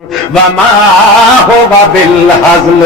وما هو بالحزل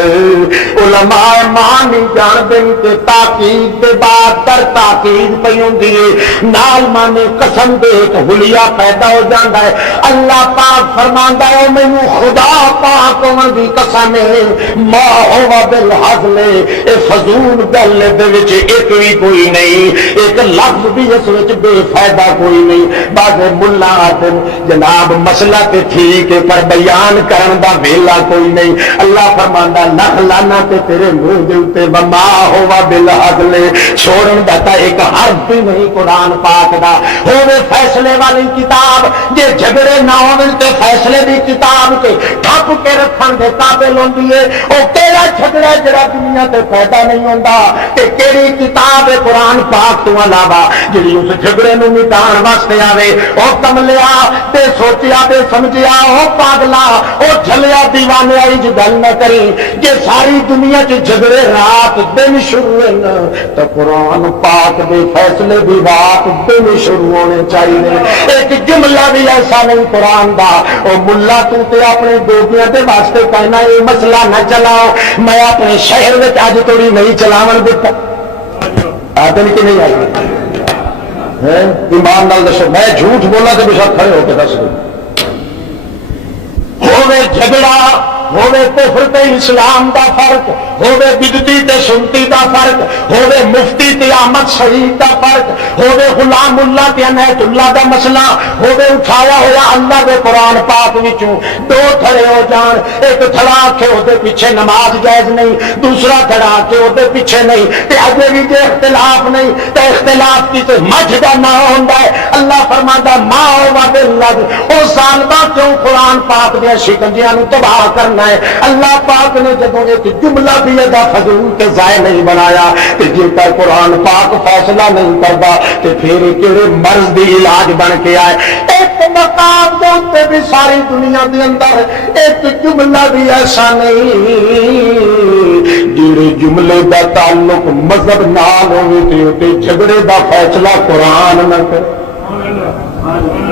علماء مانی جان دیں کہ تاکید دے بعد در تاکید پئی ہوندی ہے نال مانے قسم دے ایک حلیہ پیدا ہو جاندا ہے اللہ پاک فرماندا ہے مینوں خدا پاک ہون دی قسم ہے ما هو بالحزل اے فضول گل دے وچ ایک بھی کوئی نہیں ایک لفظ بھی اس وچ بے فائدہ کوئی نہیں بعض ملا آدم جناب مسئلہ تے ٹھیک ہے پر بیان کرن دا ویلا کوئی نہیں اللہ فرماندا لکھ لانا تے تیرے منہ دے اوتے وما ہوا بالعدل چھوڑن دا تا ایک حرف بھی نہیں قرآن پاک دا ہوے فیصلے والی کتاب جے جھگڑے نہ ہون تے فیصلے دی کتاب تے ٹھپ کے رکھن دے قابل ہوندی ہے او کیڑا جھگڑا جڑا دنیا تے پیدا نہیں ہوندا تے کیڑی کتاب ہے قرآن پاک تو علاوہ جڑی اس جھگڑے نوں مٹان واسطے آوے او کملیا تے سوچیا تے سمجھیا او پاگلا او جھلیا دیوانے آئی جو گل نہ کری یہ ساری دنیا کے جھگڑے رات دن شروع ہیں تو قرآن پاک دے فیصلے بھی رات دن شروع ہونے چاہیے ایک جملہ بھی ایسا نہیں قرآن دا او ملا تو تے اپنے دوگیاں دے واسطے کہنا یہ مسئلہ نہ چلاؤ میں اپنے شہر میں اج توڑی نہیں چلاون دیتا آدم کی نہیں آئی ایمان نال دسو میں جھوٹ بولا تو بشک کھڑے ہو کے دس دو ہوے جھگڑا ہوے کفر تے اسلام دا فرق ہوے بدعتی تے سنتی دا فرق ہوے مفتی تے احمد شہید دا فرق ہوے غلام اللہ تے عنایت اللہ دا مسئلہ ہوے اٹھایا ہوا اللہ دے قرآن پاک وچوں دو تھڑے ہو جان ایک تھڑا کے اودے پیچھے نماز جائز نہیں دوسرا تھڑا کے اودے پیچھے نہیں تے اگے بھی تے اختلاف نہیں تے اختلاف کی تے مجھ دا نہ ہوندا ہے اللہ فرماندا ما ہوا باللہ او ظالما کیوں قرآن پاک دے شکنجیاں نوں تباہ کرنا ہے اللہ پاک نے جدوں ایک جملہ بھی ادا فضول تے ضائع نہیں بنایا تے جے پر قرآن پاک فیصلہ نہیں کردا تے پھر کیڑے مرض دی علاج بن کے آئے ایک مقام دے اوتے بھی ساری دنیا دے اندر ایک جملہ بھی ایسا نہیں جڑے جملے دا تعلق مذہب نال ہوے تے جھگڑے دا فیصلہ قرآن نہ کرے